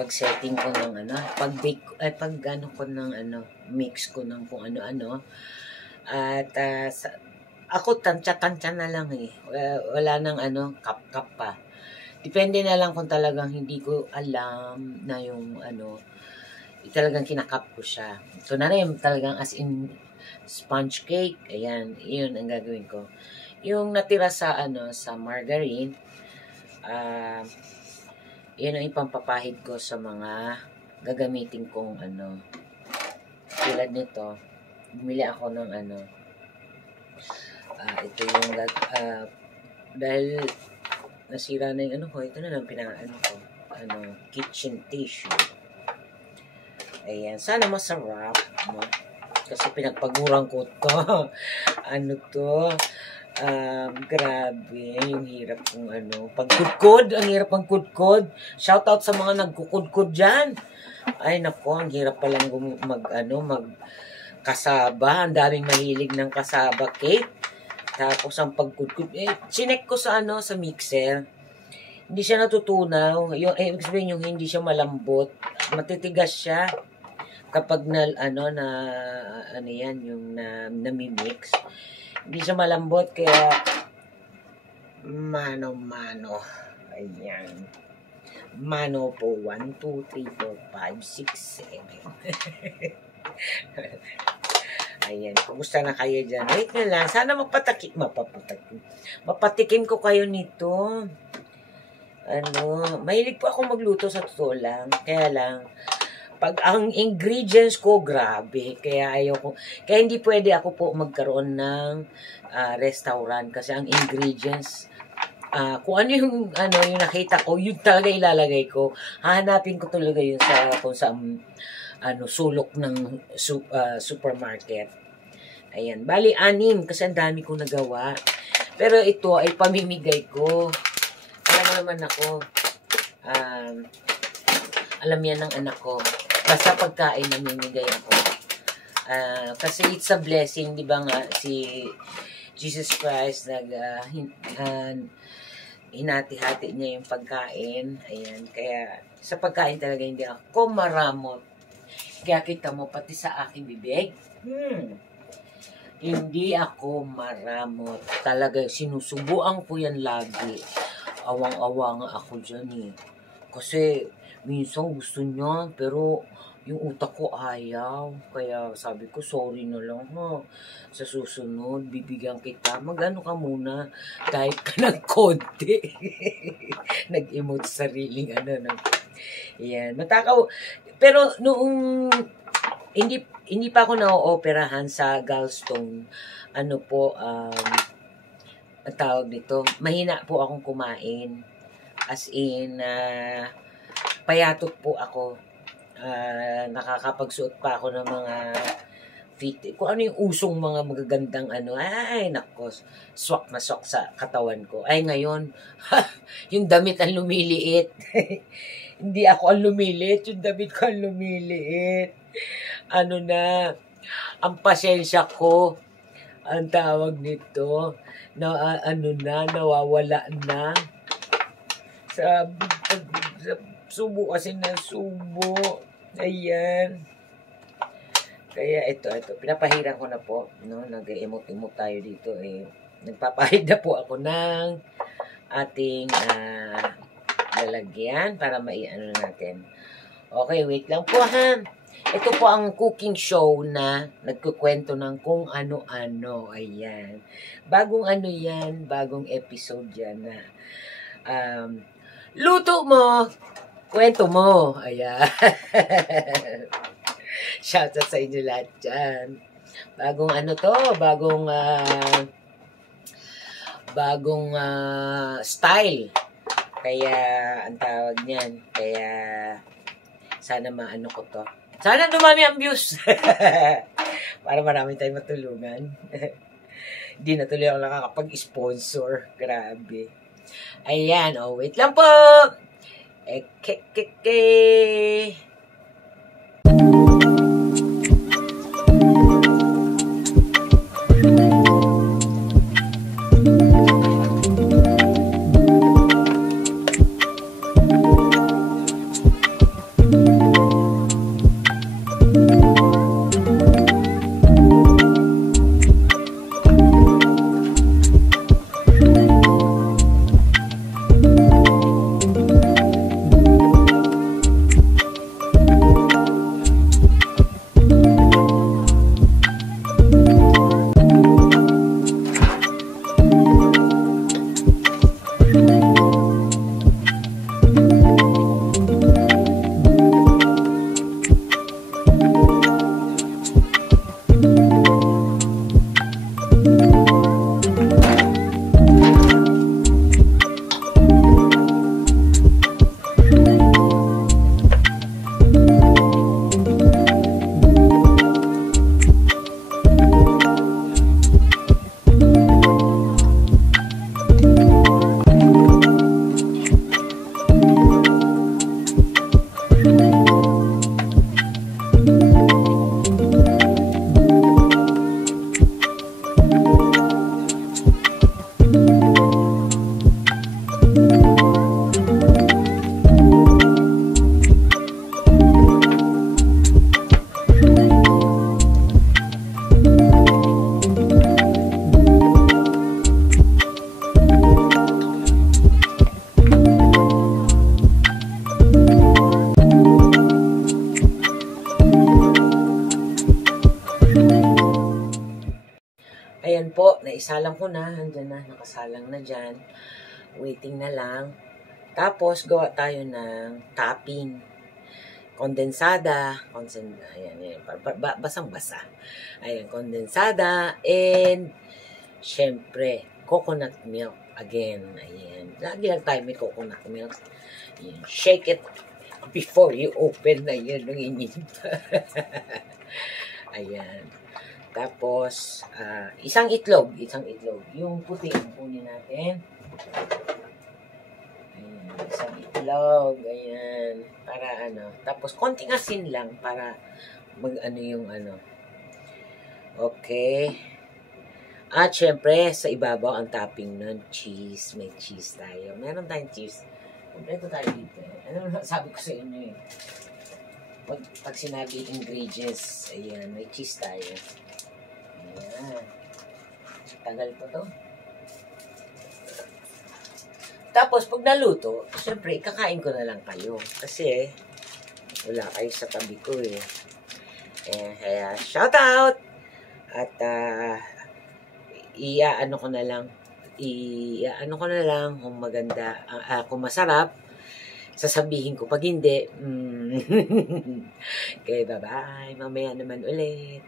pag-setting ko ng ano, pag-bake, pag ano ko ng ano, mix ko ng kung ano-ano. At ako tansya-tansya na lang eh. Wala nang ano, kap-kap pa. Depende na lang kung talagang hindi ko alam na yung ano, talagang kinakap ko siya. Ito na rin talagang as in sponge cake. Ayan, yun ang gagawin ko. Yung natira sa ano, sa margarine, yun ang ipampapahid ko sa mga gagamitin kong ano. Tulad nito, bumili ako ng ano, ito yung dahil nasira na yung ano ko, ito na lang pinakaano ko, ano, kitchen tissue. Ayan, sana masarap, no? Kasi pinagpagurang ko to. Ano to? Grabe, yung hirap kung ano, pagkudkod, ang hirap ang kudkod. Shoutout sa mga nagkukudkod dyan. Ay nako, ang hirap palang magkasaba. Ang daming mahilig ng kasaba cake. Tapos ang pagkudkod, sinek ko sa ano, sa mixer. Hindi siya natutunaw. Yung ibig sabihin yung hindi siya malambot. Matitigas siya kapag nami-mix. Hindi siya malambot kaya mano-mano. Ayan. Mano po 1 2 3 4 5 6 7. Ayan, kumusta na kayo dyan? Wait na lang, sana mapatikim ko kayo nito. Ano, mahilig po ako magluto sa totoo lang. Kaya lang, pag ang ingredients ko, grabe. Kaya hindi pwede ako po magkaroon ng restaurant. Kasi ang ingredients, kung ano yung nakita ko, yun talaga ilalagay ko. Hahanapin ko talaga yun kung sa sulok ng supermarket. Ayan. Bali, 6 kasi ang dami kong nagawa. Pero ito ay pamimigay ko. Alam mo naman ako, alam yan ng anak ko. Basta pagkain namimigay ako. Kasi it's a blessing, di ba nga, si Jesus Christ hinati-hati niya yung pagkain. Ayan. Kaya sa pagkain talaga hindi ako maramot. Kaya kita mo pati sa aking bibig. Hindi ako maramot. Talaga, sinusubuan ko yan lagi. Awang-awa nga ako dyan eh. Kasi, minsan gusto niya, pero yung utak ko ayaw. Kaya sabi ko, sorry na lang ha. Sa susunod, bibigyan kita. Magano ka muna, kahit ka ng konti. Nag-emote sariling Yan, matakaw. Pero noong hindi pa ako na-operahan sa gallstone, ang tawag nito, mahina po akong kumain. As in, payatot po ako. Nakakapagsuot pa ako ng mga fit. Kung ano yung usong mga magagandang ay nako, swak na swak sa katawan ko. Ay ngayon, yung damit ang lumiliit. Hindi ako ang lumiliit, yung damit ko ang lumiliit. Ang pasensya ko, ang tawag nito, nawawala na. Sa subo kasi ng subo. Ayan. Kaya ito, pinapahiran ko na po, no? Nag-emote-emote tayo dito eh. Nagpapahid na po ako ng ating lalagyan para maiano natin. Okay, wait lang po ha. Ito po ang cooking show na nagkukwento ng kung ano-ano. Ayan. Bagong yan, bagong episode yan na luto mo, kwento mo. Ayan. Shoutout sa inyo lahat dyan. Bagong bagong style. Kaya, ang tawag niyan. Kaya, sana maano ko to. Sana dumami ang views. Para marami tayong matulungan. Hindi na tuloy ako nakakapag-sponsor. Grabe. Ayan, wait lang po. isalang ko na, andyan na, nakasalang na dyan. Waiting na lang. Tapos, gawa tayo ng topping. Kondensada. Ayan. Basang-basa. Ayan, kondensada. And, syempre, coconut milk. Again, ayan. Lagi lang tayo may coconut milk. Ayan. Shake it before you open na yun ng init. Ayan. Tapos, isang itlog. Yung puti, kunin natin. Ayan, isang itlog. Ayan. Para Tapos, konting asin lang para Okay. At, syempre, sa ibabaw, ang topping nun, cheese. May cheese tayo. Meron tayong cheese. Kompleto tayo dito. Sabi ko sa inyo pag sinabi ingredients, ayan, may cheese tayo. Ayan. Tagal po to. Tapos, pag naluto, syempre, kakain ko na lang kayo. Kasi, wala kayo sa tabi ko Ayan, kaya, shout out! At, iaano ko na lang kung maganda, kung masarap, sasabihin ko. Pag hindi, okay, bye-bye. Mamaya naman ulit.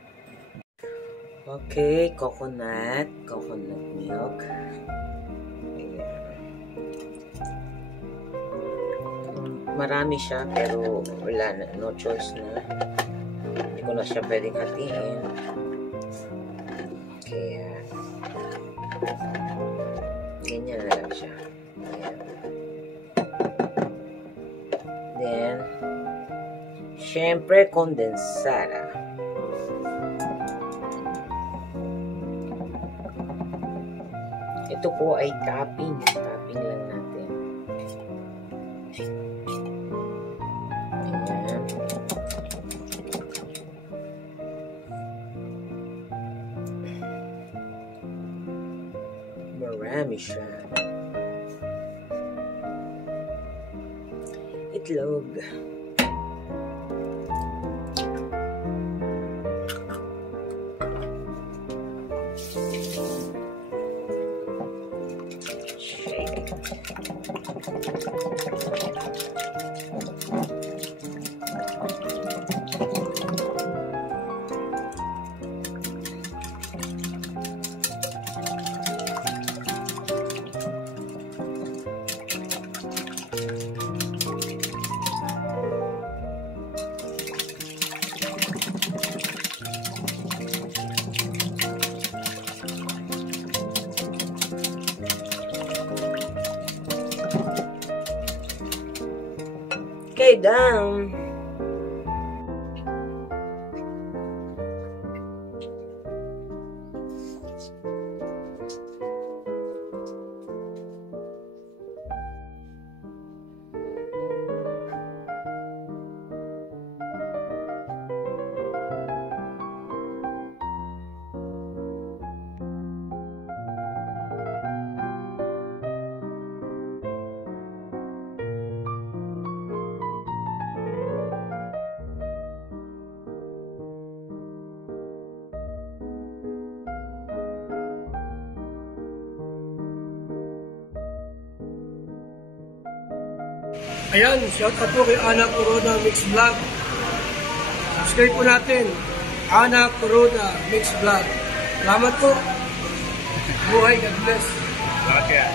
Okay, coconut milk. Ayan. Marami siya, pero wala na, no choice na. Hindi ko na siya pwedeng hatiin. Kaya, ganyan na lang siya. Ayan. Then, syempre, kondensada. Ito po ay topping. Topping lang natin. Ayan. Marami siya. Itlog. Okay, done. Ayan, shout out po kay Ana Kuroda Mix Vlog. Subscribe po natin, Ana Kuroda Mix Vlog. Salamat po. Buhay, God bless. Okay.